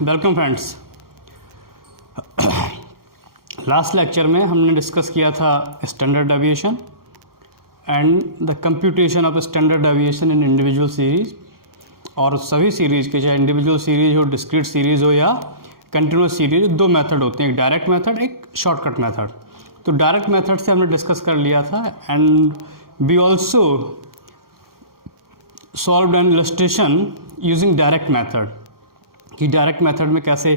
Welcome friends. Last lecture में हमने discuss किया था standard deviation and the computation of standard deviation in individual series. और सभी सीरीज़ के, चाहे इंडिविजुअल सीरीज हो, डिस्क्रीट सीरीज हो या कंटिन्यूस सीरीज, दो मेथड होते हैं, एक डायरेक्ट मेथड, एक शॉर्टकट मेथड। तो डायरेक्ट मेथड से हमने डिस्कस कर लिया था and we also solved an illustration using direct method कि डायरेक्ट मेथड में कैसे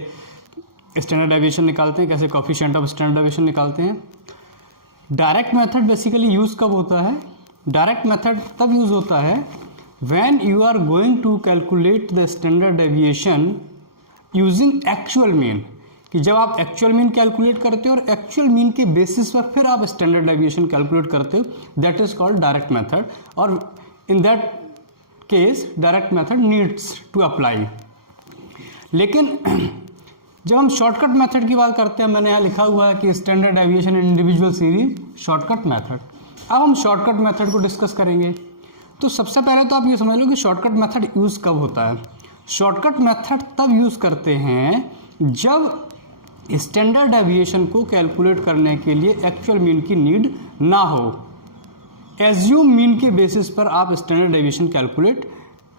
स्टैंडर्ड डेविएशन निकालते हैं, कैसे कोएफिशिएंट ऑफ स्टैंडर्ड डेविएशन निकालते हैं। डायरेक्ट मेथड बेसिकली यूज़ कब होता है? डायरेक्ट मेथड तब यूज़ होता है when you are going to calculate the standard deviation using actual mean, कि जब आप एक्चुअल मीन कैलकुलेट करते हो और एक्चुअल मीन के बेसिस पर फिर आप स्टैंडर्ड डेविएशन कैलकुलेट करते हो, that is called direct method. और in that case direct method needs to apply. लेकिन जब हम शॉर्टकट मेथड की बात करते हैं, मैंने यहाँ लिखा हुआ है कि standard deviation in individual series shortcut method. अब हम शॉर्टकट मेथड को डिस्कस करेंगे। तो सबसे पहले तो आप ये समझ लो कि शॉर्टकट मेथड यूज़ कब होता है। शॉर्टकट मेथड तब यूज़ करते हैं जब स्टैंडर्ड डेविएशन को कैलकुलेट करने के लिए एक्चुअल मीन की नीड ना हो। एज्यूम मीन के बेसिस पर आप स्टैंडर्ड डेविएशन कैलकुलेट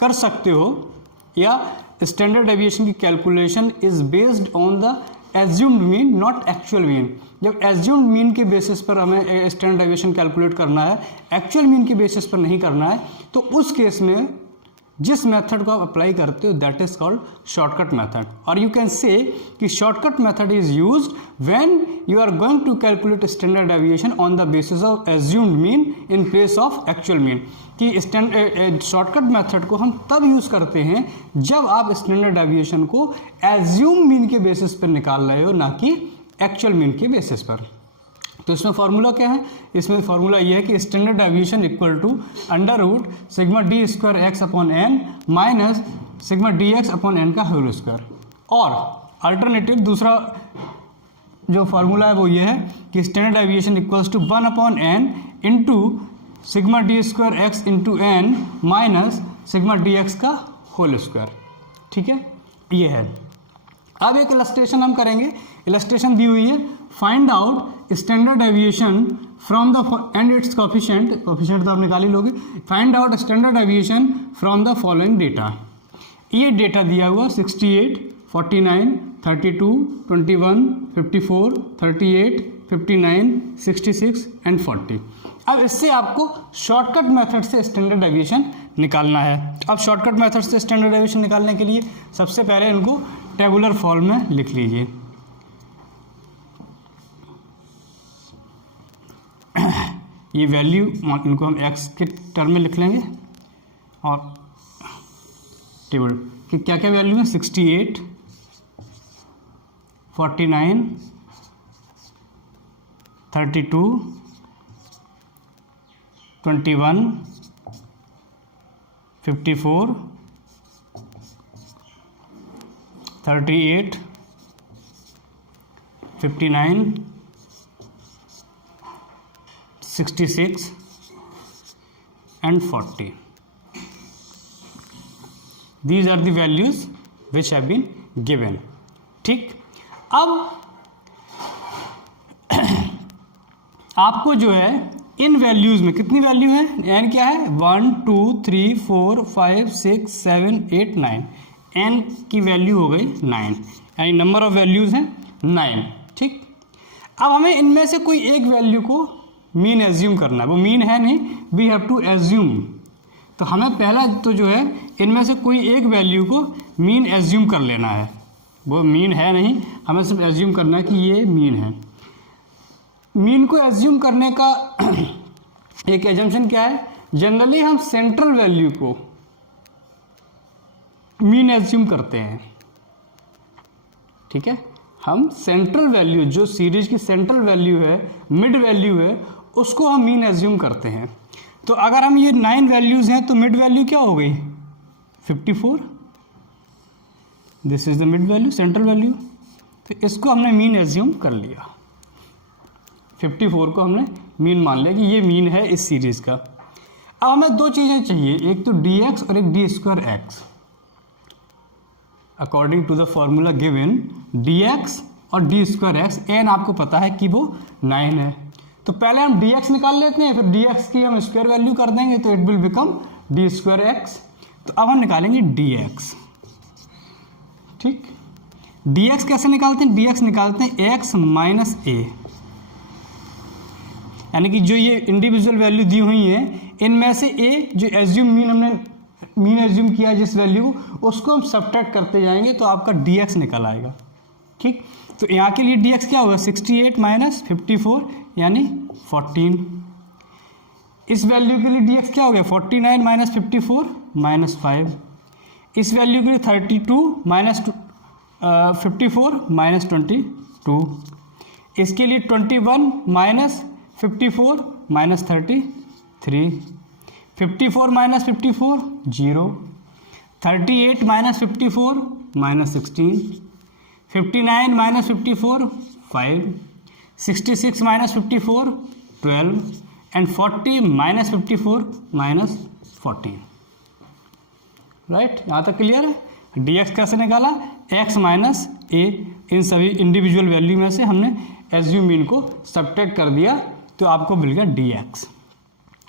कर सकते हो, या स्टैंडर्ड डेविएशन की calculation is based on the assumed mean not actual mean. जब एज्यूम्ड मीन के बेसिस पर हमें स्टैंडर्ड डेविएशन कैलकुलेट करना है, एक्चुअल मीन के बेसिस पर नहीं करना है, तो उस केस में जिस मेथड को आप अप्लाई करते हो that is called shortcut method. और यू कैन से कि shortcut method is used when you are going to calculate standard deviation on the basis of assumed mean in place of actual mean. कि shortcut method को हम तब use करते हैं जब आप स्टैंडर्ड डेविएशन को एज्यूम मीन के बेसिस पर निकाल रहे हो, ना कि एक्चुअल मीन के बेसिस पर। तो इसमें फॉर्मूला क्या है? इसमें फॉर्मूला ये है कि standard deviation equal to under root sigma D square X upon N minus sigma D X upon N का होल स्क्वायर। और अल्टरनेटिव दूसरा जो फॉर्मूला है वो ये है कि standard deviation equals to 1 upon N into sigma D square X into N minus sigma D X का होल स्क्वायर। ठीक है, ये है। अब एक इलस्ट्रेशन हम करेंगे। इलस्ट्रेशन दी हुई है, find out standard deviation from the end it's coefficient तो आप निकाल ही लोगे। Find out standard deviation from the following data. ये डेटा दिया हुआ 68, 49, 32, 21, 54, 38, 59, 66 एंड 40। अब इससे आपको शॉर्टकट मेथड से स्टैंडर्ड डेविएशन निकालना है। अब शॉर्टकट मेथड से स्टैंडर्ड डेविएशन निकालने के लिए सबसे पहले इनको टेबुलर फॉर्म में लिख लीजिए। ये वैल्यू इनको हम x के टर्म में लिख लेंगे और टेबल कि क्या क्या वैल्यू है, 68, 49, 32, 21, 54, 38, 59, 66 and 40. These are the values which have been given. ठीक, अब आपको जो है इन वैल्यूज़ में कितनी वैल्यू है, एन क्या है, 1 2 3 4 5 6 7 8 9। एन की वैल्यू हो गई 9, यानी नंबर ऑफ वैल्यूज़ हैं 9। ठीक, अब हमें इनमें से कोई एक वैल्यू को मीन एज्यूम करना है। वो मीन है नहीं, वी हैव टू एज्यूम। तो हमें पहला तो जो है इनमें से कोई एक वैल्यू को मीन एज्यूम कर लेना है। वो मीन है नहीं, हमें सिर्फ एज्यूम करना है कि ये मीन है। मीन को एज्यूम करने का एक एजम्पशन क्या है, जनरली हम सेंट्रल वैल्यू को मीन एज्यूम करते हैं। ठीक है, हम सेंट्रल वैल्यू, जो सीरीज की सेंट्रल वैल्यू है, मिड वैल्यू है, उसको हम मीन एज्यूम करते हैं। तो अगर हम ये 9 वैल्यूज़ हैं तो मिड वैल्यू क्या हो गई, 54। This is the mid value, central value. तो इसको हमने मीन एज्यूम कर लिया, 54 को हमने मीन मान लिया कि ये मीन है इस सीरीज़ का। अब हमें दो चीज़ें चाहिए, एक तो डी एक्स और एक D square X. According to the formula given dx और d स्क्वायर एक्स, n आपको पता है कि वो 9 है, तो पहले हम dx निकाल लेते हैं, फिर dx की हम स्क्वायर वैल्यू कर देंगे तो it will become d square x. तो अब हम निकालेंगे dx, ठीक। dx कैसे निकालते हैं? dx निकालते हैं x माइनस a, यानी कि जो ये इंडिविजुअल वैल्यू दी हुई है इनमें से a जो एज्यूम हमने मीन एज्यूम किया जिस वैल्यू, उसको हम सब्ट्रैक्ट करते जाएंगे तो आपका dx निकल आएगा, ठीक। तो यहाँ के लिए dx क्या होगा? 68 माइनस 54 यानी 14। इस वैल्यू के लिए dx क्या हो गया? 49 माइनस 54 माइनस 5। इस वैल्यू के लिए 32 माइनस 54 माइनस 22। इसके लिए 21 minus 54 minus 33। 54 minus 54 0। 38 minus 54 minus 16। 59 minus 54 5। 66 minus 54 12 and 40 minus 54 minus 14। Right, यहाँ तक क्लियर है? dx कैसे निकाला? x माइनस a, इन सभी इंडिविजुअल वैल्यू में से हमने एज्यूम मीन को सब्ट्रैक्ट कर दिया तो आपको मिल गया dx,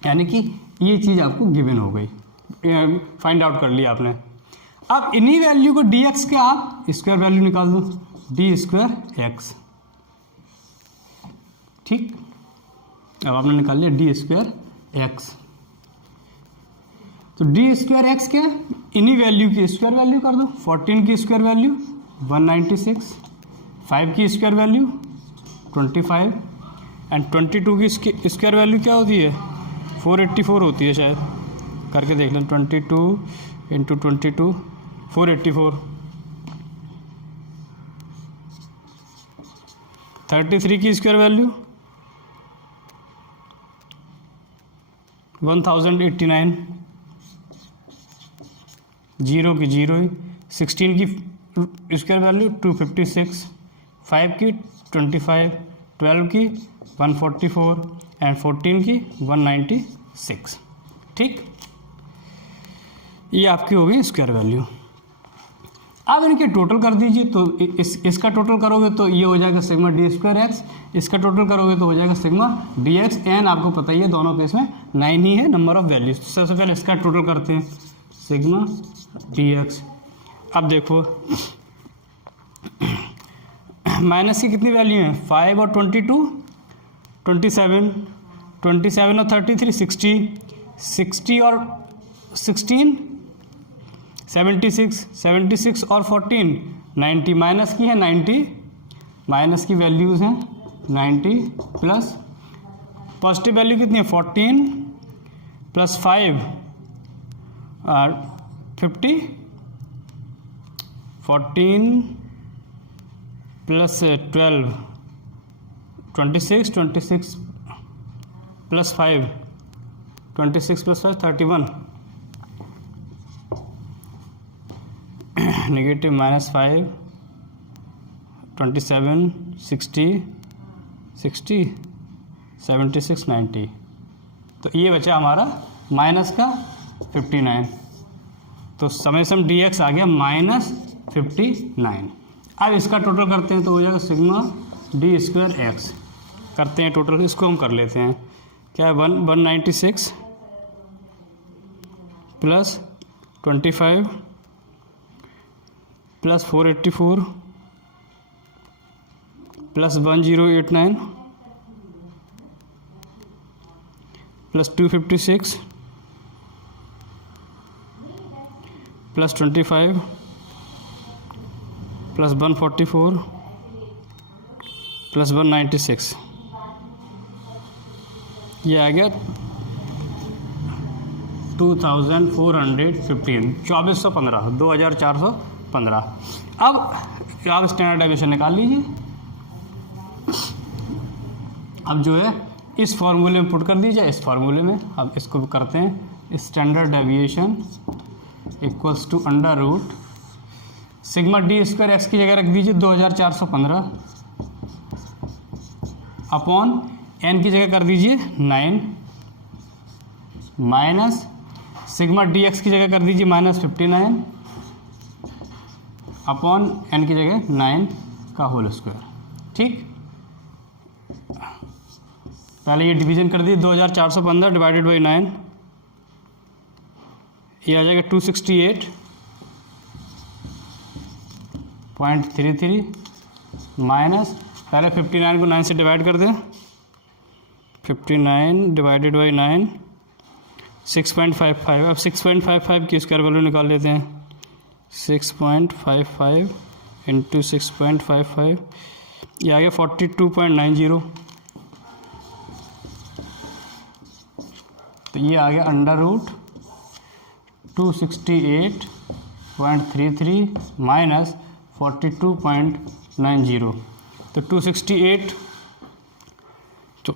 यानी कि ये चीज़ आपको गिवन हो गई, फाइंड आउट कर लिया आपने। अब इन्हीं वैल्यू को dx के आप स्क्वायर वैल्यू निकाल दो, d स्क्वायर एक्स, ठीक। अब आपने निकाल लिया d स्क्वायर एक्स, तो d स्क्वायर एक्स क्या है? इन्हीं वैल्यू की स्क्वायर वैल्यू कर दो। 14 की स्क्वायर वैल्यू 196, 5 की स्क्वायर वैल्यू 25 एंड 22 की स्क्वायर वैल्यू क्या होती है? 484 होती है शायद, करके देख लें। 22 इंटू 22 484। 33 की स्क्वायर वैल्यू 1089, 0 की 0 ही। 16 की स्क्वायर वैल्यू 256, 5 की 25, 12 की 144 एंड 14 की 196, ठीक। ये आपकी हो गई स्क्वायर वैल्यू। अब इनके टोटल कर दीजिए, तो इसका टोटल करोगे तो ये हो जाएगा सिग्मा डी स्क्वायर एक्स, इसका टोटल करोगे तो हो जाएगा सिग्मा डी एक्स। एन आपको पता ही है दोनों केस में 9 ही है नंबर ऑफ वैल्यूज। तो सबसे पहले इसका टोटल करते हैं, सिग्मा डी एक्स। अब देखो माइनस की कितनी वैल्यू है? 5 और 22 27, 27 और 33 60, 60 और 16 76, 76 और 14 90, माइनस की है 90, माइनस की वैल्यूज़ हैं 90 प्लस पॉजिटिव वैल्यू कितनी है? 14 प्लस 5 और 50, 14 plus 12 26, 26 plus 5 26 plus 5 31, negative minus 5 27 60 60 76 90। तो ये बचा हमारा माइनस का 59। तो समेशन डी एक्स आ गया माइनस 59। अब इसका टोटल करते हैं तो हो जाएगा सिग्मा डी स्क्वायर एक्स। करते हैं टोटल, इसको हम कर लेते हैं। क्या है? 196 plus 25 plus 484 plus 1089 plus 256 plus 25 plus 144 plus 196, ये आ गया 2415, 2415, 2415। अब आप स्टैंडर्ड डेविएशन निकाल लीजिए। अब जो है इस फॉर्मूले में पुट कर दीजिए, इस फॉर्मूले में। अब इसको करते हैं, standard deviation equals to under root sigma D square X की जगह रख दीजिए 2415 अपॉन एन की जगह कर दीजिए 9 माइनस सिग्मा डी एक्स की जगह कर दीजिए माइनस 59 अपॉन n की जगह 9 का होल स्क्वायर। ठीक, पहले ये डिवीजन कर दिए, 2415 डिवाइडेड बाई 9, ये आ जाएगा 268.33 माइनस, पहले 59 को 9 से डिवाइड कर दें, 59 डिवाइडेड बाई 9 6.55। अब 6.55 की स्क्वायर वैल्यू निकाल लेते हैं, 6.55 इंटू 6.55, ये आ गया 42.90। तो ये आ गया अंडर रूट 268.33 माइनस 42.90। तो 268 तो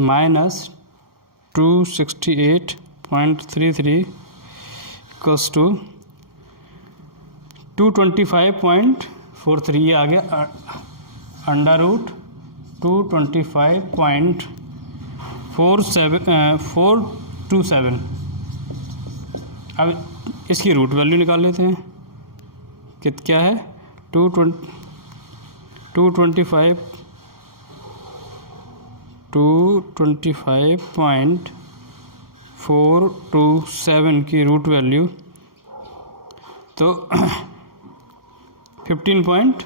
माइनस 268.33 इक्वल्स टू 225.43। ये आ गया अंडर रूट 225.427। अब इसकी रूट वैल्यू निकाल लेते हैं, क्या है 225.427 की रूट वैल्यू, तो 15.01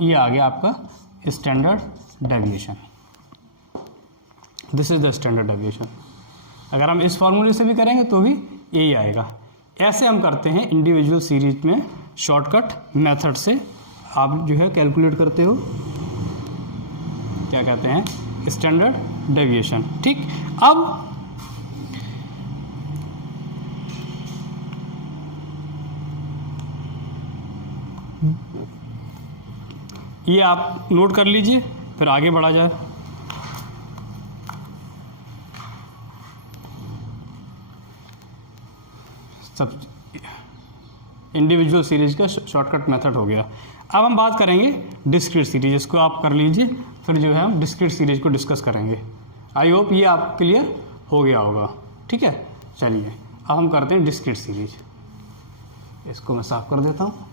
ये आ गया आपका standard deviation. This is the standard deviation. अगर हम इस फॉर्मूले से भी करेंगे तो भी यही आएगा। ऐसे हम करते हैं इंडिविजुअल सीरीज में, शॉर्टकट मेथड से आप जो है कैलकुलेट करते हो, क्या कहते हैं, स्टैंडर्ड डेविएशन। ठीक, अब ये आप नोट कर लीजिए, फिर आगे बढ़ा जाए। सब इंडिविजुअल सीरीज का शॉर्टकट मेथड हो गया। अब हम बात करेंगे डिस्क्रीट सीरीज, इसको आप कर लीजिए, फिर जो है हम डिस्क्रीट सीरीज को डिस्कस करेंगे। आई होप ये आप क्लियर हो गया होगा। ठीक है, चलिए अब हम करते हैं डिस्क्रीट सीरीज। इसको मैं साफ कर देता हूँ।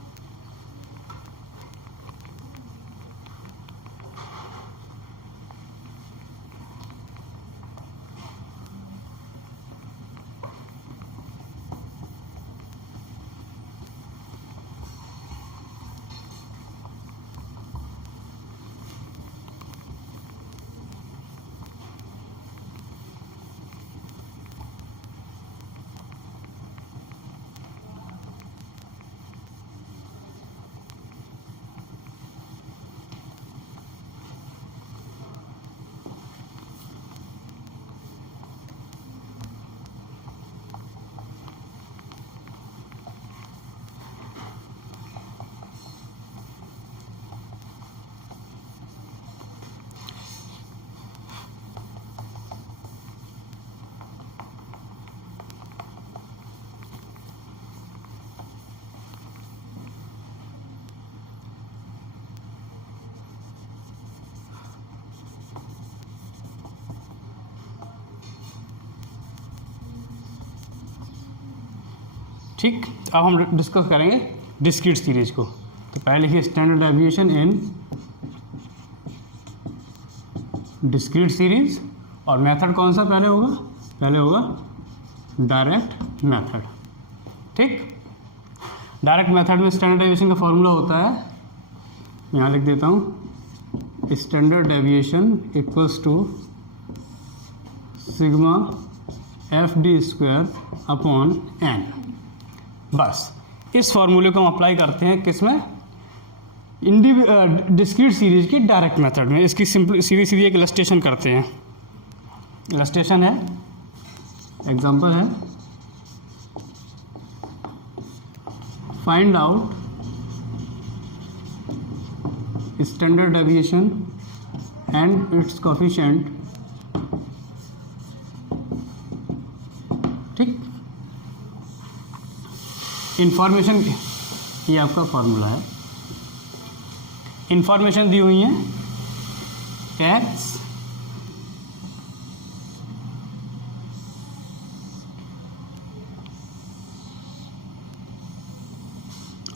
ठीक, अब हम डिस्कस करेंगे डिस्क्रीट सीरीज को। तो पहले लिखिए standard deviation in discrete series, और मेथड कौन सा पहले होगा? पहले होगा डायरेक्ट मेथड। ठीक, डायरेक्ट मेथड में स्टैंडर्ड डेविएशन का फॉर्मूला होता है, यहाँ लिख देता हूँ, standard deviation equals to sigma F D square upon N. बस इस फॉर्मूले को हम अप्लाई करते हैं किसमें? डिस्क्रीट सीरीज की डायरेक्ट मेथड में। इसकी सिंपल सीधी एक इलस्ट्रेशन करते हैं। इलस्ट्रेशन है, एग्जांपल है, find out standard deviation and it's coefficient. ठीक, इंफॉर्मेशन, ये आपका फॉर्मूला है, इंफॉर्मेशन दी हुई है x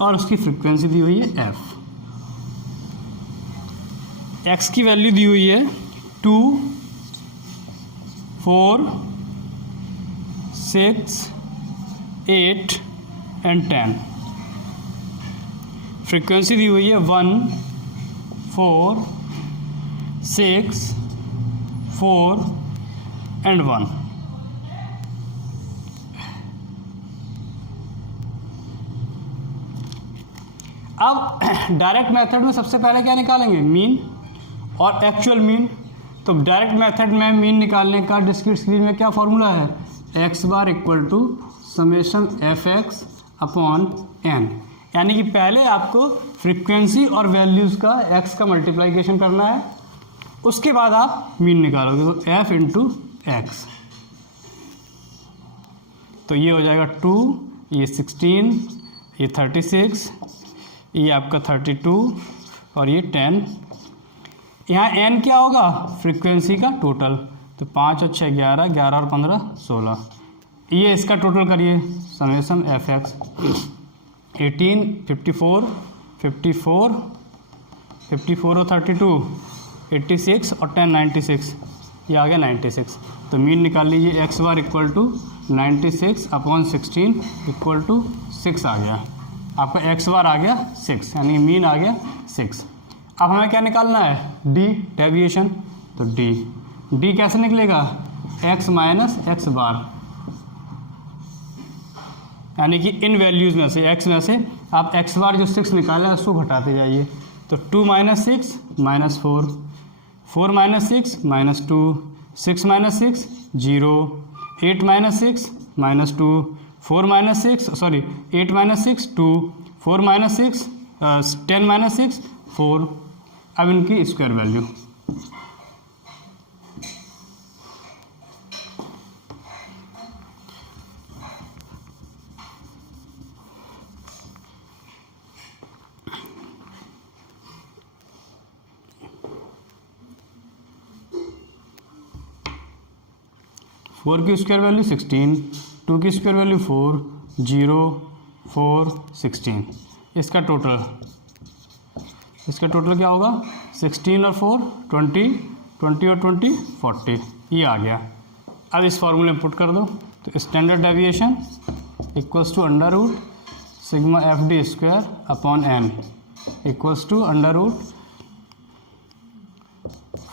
और उसकी फ्रीक्वेंसी दी हुई है एफ। एक्स की वैल्यू दी हुई है 2, 4, 6, 8 एंड 10। फ्रीक्वेंसी दी हुई है 1, 4, 6, 4 एंड 1। अब डायरेक्ट मेथड में सबसे पहले क्या निकालेंगे, मीन और एक्चुअल मीन। तो डायरेक्ट मेथड में मीन निकालने का डिस्क्रीट सीरीज में क्या फॉर्मूला है, X bar equal to summation F X upon N. यानी कि पहले आपको फ्रीक्वेंसी और वैल्यूज़ का एक्स का मल्टीप्लाइकेशन करना है, उसके बाद आप मीन निकालोगे। तो एफ इंटू एक्स, तो ये हो जाएगा 2, ये 16, ये 36, ये आपका 32 और ये 10। यहाँ एन क्या होगा, फ्रीक्वेंसी का टोटल। तो 5 और 6 11, 11 और 15 16। ये इसका टोटल करिए, समेशन एफ एक्स 18, 54, 54, 54 और 32, 86 और 10 96। ये आ गया 96। तो मीन निकाल लीजिए, X bar equal to 96 upon 16 equal to 6 आ गया। आपका एक्स बार आ गया 6, यानी मीन आ गया 6। अब हमें क्या निकालना है, डी डेविएशन। तो डी कैसे निकलेगा, एक्स माइनस एक्स बार, यानी कि इन वैल्यूज़ में से एक्स में से आप एक्स बार जो 6 निकाला है उसको घटाते जाइए। तो 2 minus 6 minus 4, 4 minus 6 minus 2, 6 minus 6 0, 8 minus 6 minus 2, 4 minus 6 sorry 8 minus 6 2, 4 minus 6 10 minus 6 4। अब इनकी स्क्वायर वैल्यू, फोर की स्क्वायर वैल्यू 16, 2 की स्क्वायर वैल्यू 4, 0, 4, 16। इसका टोटल क्या होगा, 16 और 4 20, 20 और 20 40। ये आ गया। अब इस फॉर्मूले में पुट कर दो। तो standard deviation equals to under root sigma F D square upon N equals to under root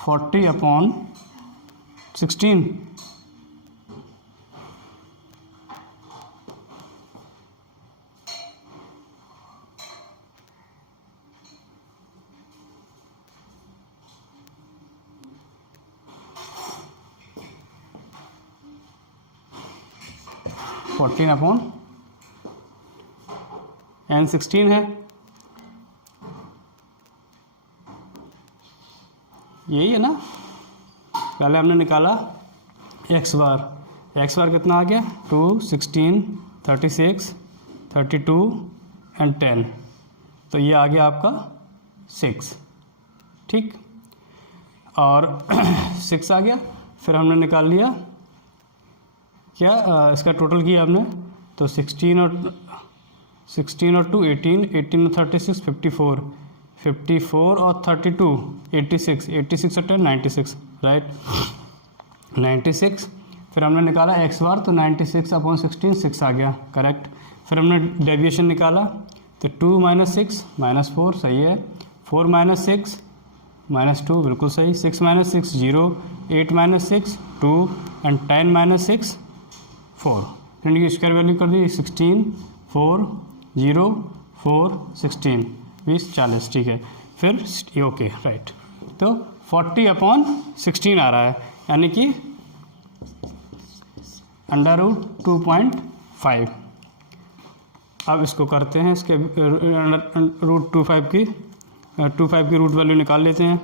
40 upon 16। Fourteen upon N 16 है, यही है ना। पहले हमने निकाला एक्स बार कितना आ गया, 2, 16, 36, 32 एंड 10। तो ये आ गया आपका 6, ठीक। और 6 आ गया। फिर हमने निकाल लिया क्या, इसका टोटल किया हमने। तो 16 और 2 18, 18 और 36 54, 54 और 32 86, 86 और 10 96, राइट 96। फिर हमने निकाला एक्स बार, तो 96 अपॉन 16 6 आ गया, करेक्ट। फिर हमने डेविएशन निकाला, तो 2 माइनस 6 माइनस 4 सही है, 4 माइनस 6 माइनस 2 बिल्कुल सही, 6 माइनस 6 0, 8 माइनस 6 2 एंड 10 माइनस 6 4। इनकी स्क्वायर वैल्यू कर दी 16, 4, 0, 4, 16 20 40, ठीक है। फिर ये ओके, राइट। तो 40 अपॉन 16 आ रहा है, यानी कि अंडर रूट 2.5। अब इसको करते हैं, इसके रूट 25 की रूट वैल्यू निकाल लेते हैं।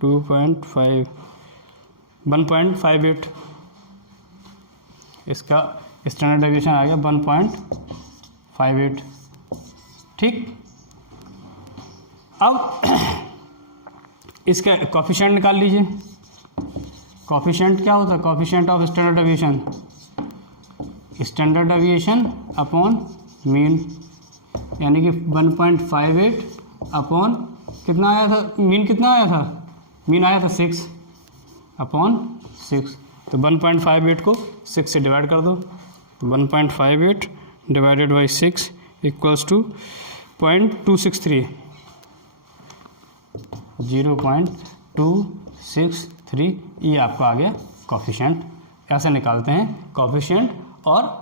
2.5 1.58, इसका स्टैंडर्ड डेविएशन आ गया 1.58, ठीक। अब इसका कोफिशिएंट निकाल लीजिए। कोफिशिएंट क्या होता है, coefficient of standard deviation, standard deviation upon mean, यानी कि 1.58 अपॉन कितना आया था, मीन कितना आया था, मीन आया था 6 अपॉन 6। तो 1.58 को 6 से डिवाइड कर दो, तो 1.58 डिवाइडेड बाई 6 इक्वल्स टू 0.263, 0.263, ये आपका आ गया कोफिशिएंट। ऐसे निकालते हैं कोफिशिएंट और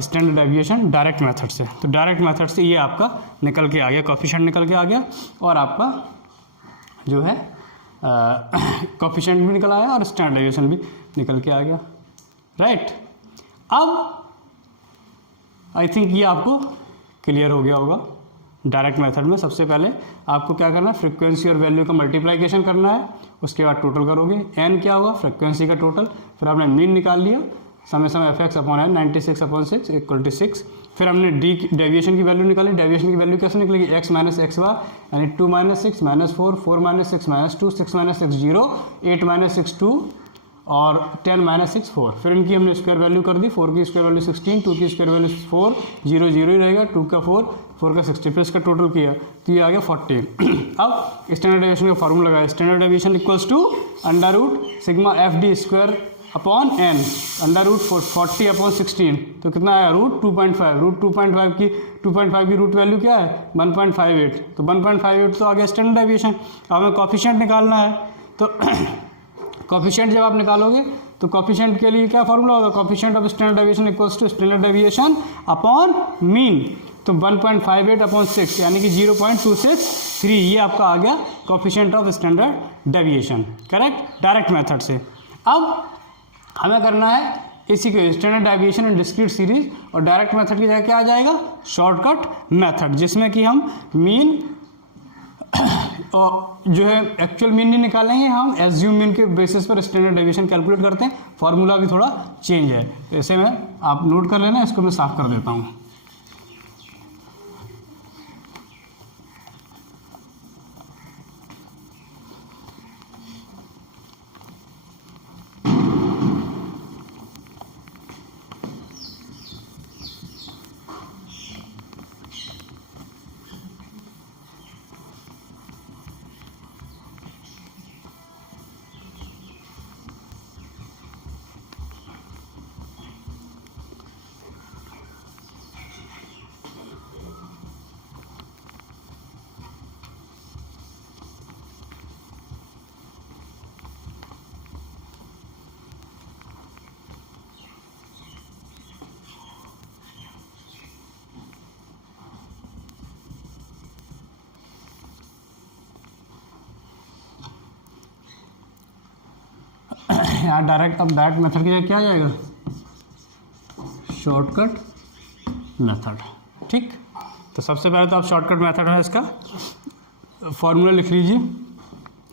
स्टैंडर्ड डेविएशन डायरेक्ट मेथड से। तो डायरेक्ट मेथड से ये आपका निकल के आ गया, कोफिशिएंट निकल के आ गया और आपका जो है कोफिशिएंट भी निकल आया और स्टैंडर्ड डेविएशन भी निकल के आ गया, राइट। अब आई थिंक ये आपको क्लियर हो गया होगा। डायरेक्ट मेथड में सबसे पहले आपको क्या करना है, फ्रीक्वेंसी और वैल्यू का मल्टीप्लिकेशन करना है, उसके बाद टोटल करोगे, एन क्या होगा फ्रीक्वेंसी का टोटल, फिर आपने मीन निकाल लिया, समय F X upon N 96/6 equal to 6, फिर हमने डी डेविएशन की वैल्यू निकाली। डेविएशन की वैल्यू कैसे निकलेगी, एक्स माइनस एक्स बार यानी 2 - 6 -4 4 - 6 -2 6 - 6 0 8 - 6 2 और 10 - 6 4। फिर इनकी हमने स्क्वायर वैल्यू कर दी, 4 की स्क्वायर वैल्यू 16, 2 की स्क्वायर वैल्यू 4 0 0 ही रहेगा, 2 का 4 4 का 60, फिर इसका टोटल किया तो ये आ गया 40। अब स्टैंडर्ड डेविएशन का फॉर्मूला लगाया, standard deviation equals to under root sigma F D square upon N, under root 40 upon 16, तो कितना आया रूट 2.5, रूट 2.5 की रूट वैल्यू क्या है 1.58, तो 1.58 तो आ गया स्टैंडर्ड डेविएशन। अब हमें कोफिशिएंट निकालना है, तो कोफिशिएंट जब आप निकालोगे तो कोफिशिएंट के लिए क्या फॉर्मूला होगा, coefficient of standard deviation equals to standard deviation upon mean, तो 1.58 अपॉन 6 यानी कि 0.263, ये आपका आ गया coefficient of standard deviation, correct, direct method से। अब हमें करना है इसी को standard deviation in discrete series, और डायरेक्ट मेथड की जगह क्या आ जाएगा शॉर्टकट मेथड, जिसमें कि हम मीन और जो है एक्चुअल मीन नहीं निकालेंगे, हम एज्यूम मीन के बेसिस पर स्टैंडर्ड डेविएशन कैलकुलेट करते हैं। फॉर्मूला भी थोड़ा चेंज है, ऐसे में आप नोट कर लेना, इसको मैं साफ कर देता हूँ। यहाँ डायरेक्ट, अब डायरेक्ट मेथड की जगह क्या आ जाएगा शॉर्टकट मेथड, ठीक। तो सबसे पहले तो आप शॉर्टकट मेथड है इसका फॉर्मूला लिख लीजिए,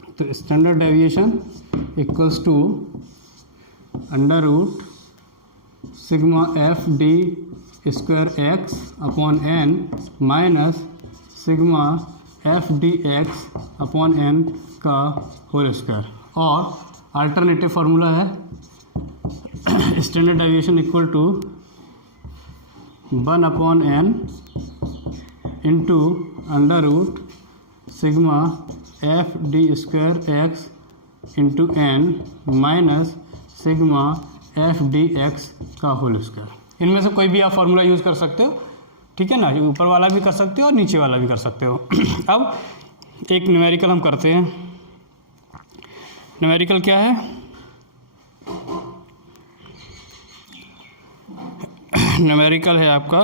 तो standard deviation equals to under root sigma F D square X upon N minus sigma F D X upon N का होल स्क्वायर, और अल्टरनेटिव फार्मूला है standard deviation equal to 1 upon N into under root sigma F D square X into N minus sigma F D X का whole square. इनमें से कोई भी आप formula use कर सकते हो, ठीक है ना, ऊपर वाला भी कर सकते हो और नीचे वाला भी कर सकते हो। अब एक न्यूमेरिकल हम करते हैं, न्यूमेरिकल क्या है, न्यूमेरिकल है आपका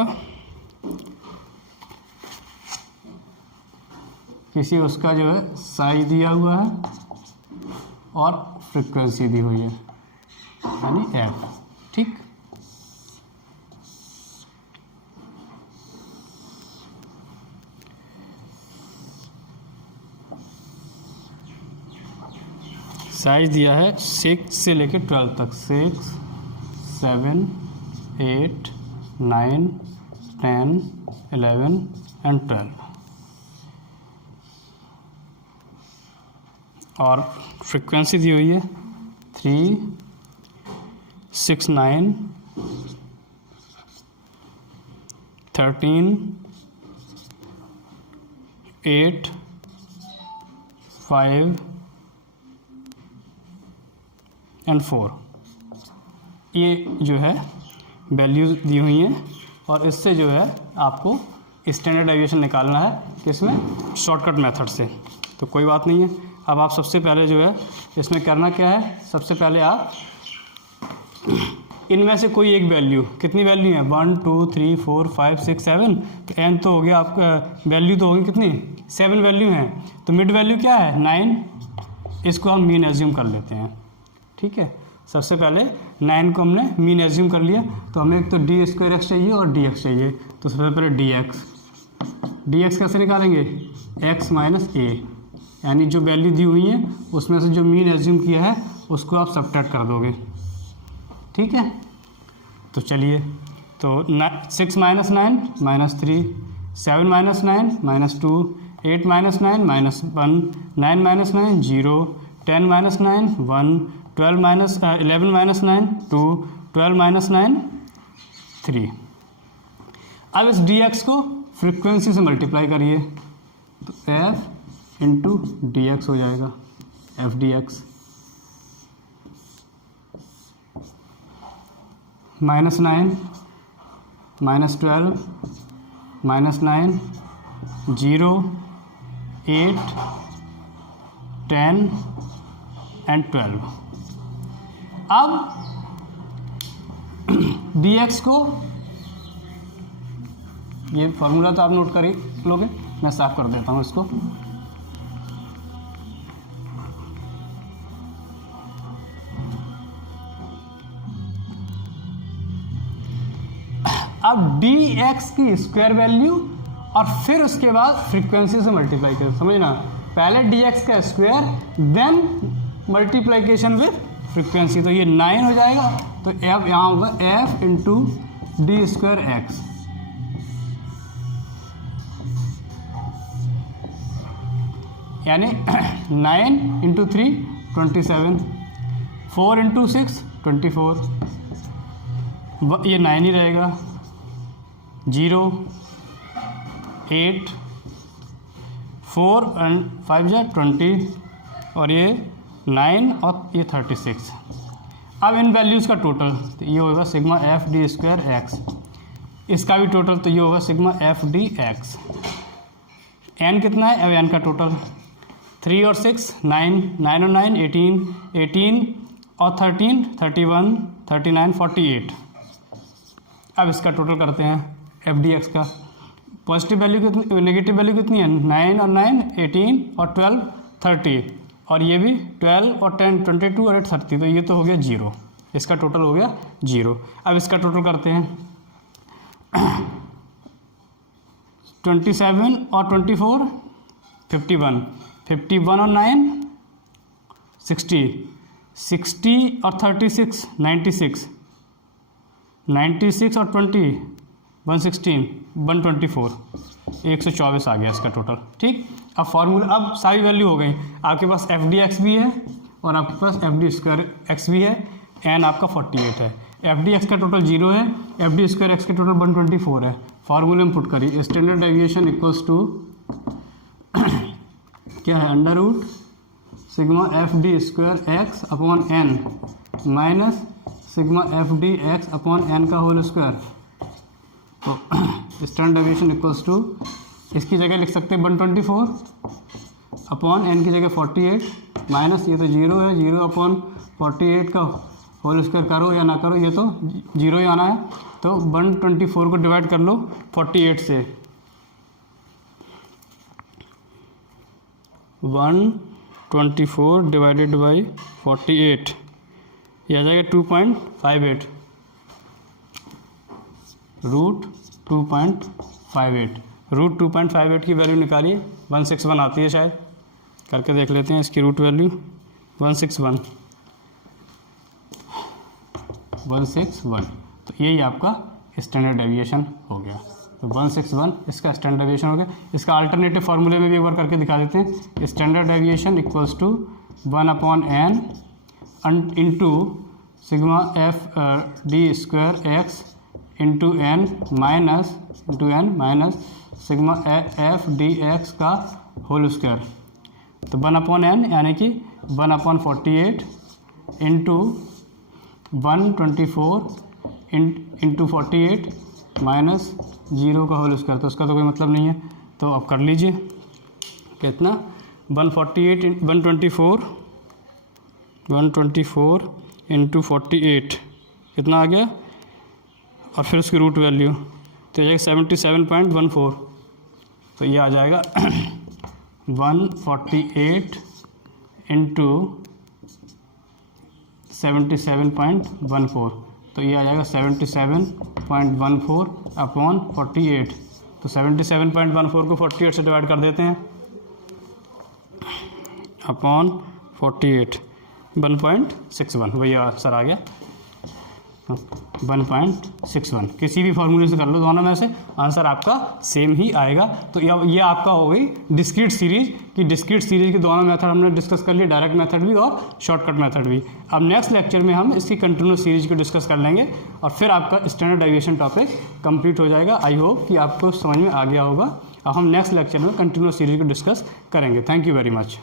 किसी उसका जो है साइज दिया हुआ है और फ्रीक्वेंसी दी हुई है यानी एफ, ठीक। साइज दिया है 6 से लेकर 12 तक, 6 7 8 9 10 11 एंड 12, और फ्रीक्वेंसी दी हुई है 3 6 9 13, 8, 5 एंड 4, ये जो है वैल्यूज़ दी हुई हैं और इससे जो है आपको स्टैंडर्ड डेविएशन निकालना है किसमें, शॉर्टकट मेथड से। तो कोई बात नहीं है। अब आप सबसे पहले जो है इसमें करना क्या है, सबसे पहले आप इनमें से कोई एक वैल्यू, कितनी वैल्यू है 1 2 3 4 5 6 7, तो एन तो हो गया आपका, वैल्यू तो होगी कितनी 7 वैल्यू हैं, तो मिड वैल्यू क्या है 9, इसको हम मीन एज्यूम कर लेते हैं। ठीक है, सबसे पहले 9 को हमने मीन एज्यूम कर लिया, तो हमें एक तो डी स्क्वायर एक्स चाहिए और डी एक्स चाहिए। तो सबसे पहले डी एक्स कैसे निकालेंगे, एक्स माइनस ए, यानी जो वैल्यू दी हुई है उसमें से जो मीन एज्यूम किया है उसको आप सब्ट्रैक्ट कर दोगे। ठीक है, तो चलिए, तो 6 minus 9 minus 3, 7 minus 9 minus 2, 8 minus 9 minus 1, 9 minus 9 0, 10 minus 9 1, 11 minus 9 2, 12 minus 9 3। अब इस डी एक्स को फ्रीक्वेंसी से मल्टीप्लाई करिए, तो एफ इंटू डी एक्स हो जाएगा, F D x minus 9 minus 12 minus 9 0, 8 10 and 12। अब डी एक्स को, ये फॉर्मूला तो आप नोट कर ही लोगे, मैं साफ कर देता हूँ इसको। अब डी एक्स की स्क्वायर वैल्यू और फिर उसके बाद फ्रीक्वेंसी से मल्टीप्लाई करें, समझना, पहले डी एक्स का square then multiplication with frequency, तो ये 9 हो जाएगा, तो एफ यहाँ होगा F into D square X, यानी 9 इंटू 3 27, 4 इंटू 6 24, ये 9 ही रहेगा, 0 8 4 एंड 5 जा 20, और ये 9 और ये 36। अब इन वैल्यूज़ का टोटल, तो ये होगा sigma F D square X, इसका भी टोटल, तो ये होगा sigma F D X. N कितना है, अब एन का टोटल 3 और 6 9, 9 और 9 18, 18 और 13 31, 39 48। अब इसका टोटल करते हैं एफ डी एक्स का। पॉजिटिव वैल्यू कितनी, नेगेटिव वैल्यू कितनी है, 9 और 9 18 और 12 30, और ये भी 12 और 10 22 और 8 30, तो ये तो हो गया 0, इसका टोटल हो गया 0। अब इसका टोटल करते हैं 27 और 24 51, 51 और 9 60, 60 और 36 96, 96 और 20 116, 124, 124 आ गया इसका टोटल। ठीक, अब फॉर्मूला, अब सारी वैल्यू हो गई, आपके पास एफ डी एक्स भी है और आपके पास एफ डी स्क्वायर एक्स भी है, एन आपका 48 है, एफ डी एक्स का टोटल 0 है, एफ डी स्क्वायर एक्स का टोटल 124 है। फॉर्मूले में पुट करिए, स्टैंडर्ड डेविएशन इक्वल्स टू क्या है, under root sigma F D square X upon N minus sigma F D X upon N का होल स्क्वायर। तो स्टैंडर्ड डेविएशन इक्वल्स टू, इसकी जगह लिख सकते हैं 124 अपॉन एन की जगह 48 माइनस, ये तो 0 है, 0 अपॉन 48 का होल स्क्वायर करो या ना करो, ये तो 0 ही आना है, तो 124 को डिवाइड कर लो 48 से, 124 डिवाइडेड बाई 48, यह आ जाएगा 2.58, रूट 2.58, रूट 2.58 की वैल्यू निकालिए, 161 आती है शायद, करके देख लेते हैं इसकी रूट वैल्यू, 161, तो यही आपका स्टैंडर्ड डेविएशन हो गया। तो 161 इसका स्टैंडर्ड डेविएशन हो गया। इसका अल्टरनेटिव फार्मूले में भी एक बार करके दिखा देते हैं, standard deviation equals to 1/n into sigma F D square X into N minus sigma F D X का होल स्क्वायर। तो 1/n यानी कि 1/48 इंटू 124 इंटू 48 माइनस 0 का होल स्क्वायर। तो उसका तो कोई मतलब नहीं है, तो अब कर लीजिए कितना 124 इंटू 48 कितना आ गया, और फिर उसकी रूट वैल्यू तो ये 77.14। तो ये आ जाएगा 148 इंटू 77.14। तो ये आ जाएगा 77.14 अपॉन 48। तो 77.14 को 48 से डिवाइड कर देते हैं अपॉन 48 1.61। वही आंसर आ गया 1.61। किसी भी फॉर्मूले से कर लो दोनों में से आंसर आपका सेम ही आएगा। तो ये आपका हो गई डिस्क्रीट सीरीज की। डिस्क्रीट सीरीज के दोनों मेथड हमने डिस्कस कर लिए, डायरेक्ट मेथड भी और शॉर्टकट मेथड भी। अब नेक्स्ट लेक्चर में हम इसकी कंटिन्यूस सीरीज को डिस्कस कर लेंगे और फिर आपका स्टैंडर्ड डेविएशन टॉपिक कंप्लीट हो जाएगा। आई होप कि आपको समझ में आ गया होगा। अब हम नेक्स्ट लेक्चर में कंटिन्यूस सीरीज को डिस्कस करेंगे। Thank you very much.